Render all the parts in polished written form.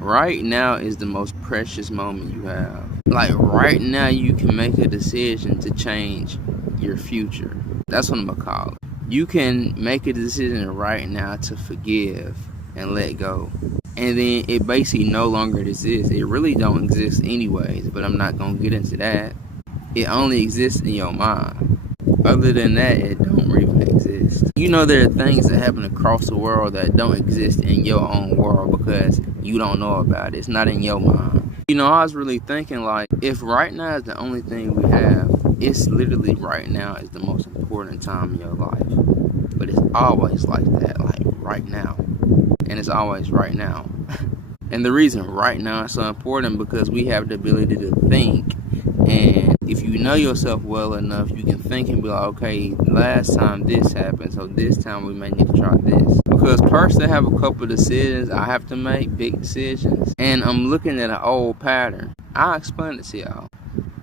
Right now is the most precious moment you have. Like right now, you can make a decision to change your future. That's what I'm gonna call it. You can make a decision right now to forgive and let go. And then it basically no longer exists. It really don't exist anyways, but I'm not gonna get into that. It only exists in your mind. Other than that, it don't really exist. You know, there are things that happen across the world that don't exist in your own world because you don't know about it. It's not in your mind. You know, I was really thinking, like, if right now is the only thing we have, it's literally right now is the most important time in your life. But it's always like that, like right now. And it's always right now. And the reason right now is so important because we have the ability to think. And if you know yourself well enough, you can think and be like, okay, last time this happened, so this time we may need to try this. Because personally, I have a couple of decisions I have to make, big decisions, and I'm looking at an old pattern. I'll explain it to y'all.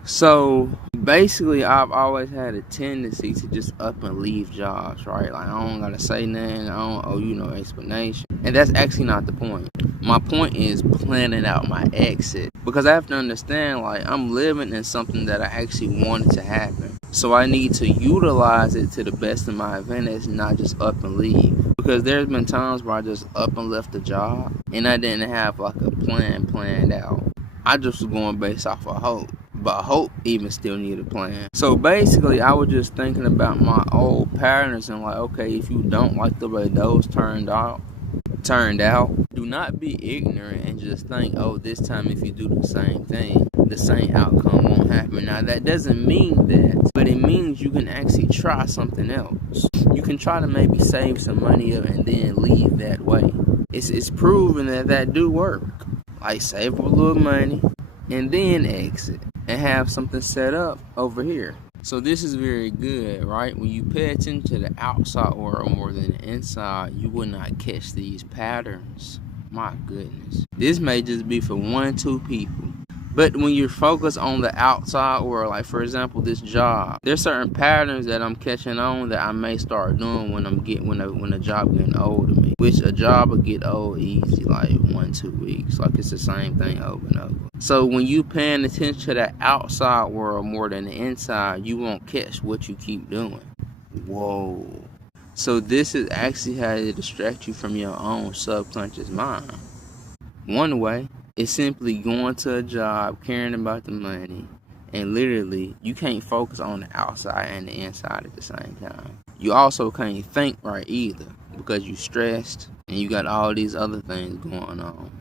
So basically, I've always had a tendency to just up and leave jobs, right? Like, I don't gotta say nothing, I don't owe you no explanation. And that's actually not the point. My point is planning out my exit. Because I have to understand, like, I'm living in something that I actually wanted to happen. So I need to utilize it to the best of my advantage, not just up and leave. Because there's been times where I just up and left the job, and I didn't have, like, a plan planned out. I just was going based off of hope. But hope even still need a plan. So basically, I was just thinking about my old patterns and like, okay, if you don't like the way those turned out, do not be ignorant and just think, oh, this time if you do the same thing, the same outcome won't happen. Now, that doesn't mean that, but it means you can actually try something else. You can try to maybe save some money up and then leave that way. It's proven that do work. Like, save a little money and then exit and have something set up over here. So this is very good, right? When you pay attention to the outside world more than the inside, you will not catch these patterns. My goodness. This may just be for 1-2 people. But when you're focused on the outside world, like for example, this job, there's certain patterns that I'm catching on that I may start doing when the job getting old to me. Which a job will get old easy, like 1-2 weeks. Like it's the same thing over and over. So when you paying attention to the outside world more than the inside, you won't catch what you keep doing. Whoa. So this is actually how to distract you from your own subconscious mind. One way is simply going to a job, caring about the money, and literally you can't focus on the outside and the inside at the same time. You also can't think right either because you stressed and you got all these other things going on.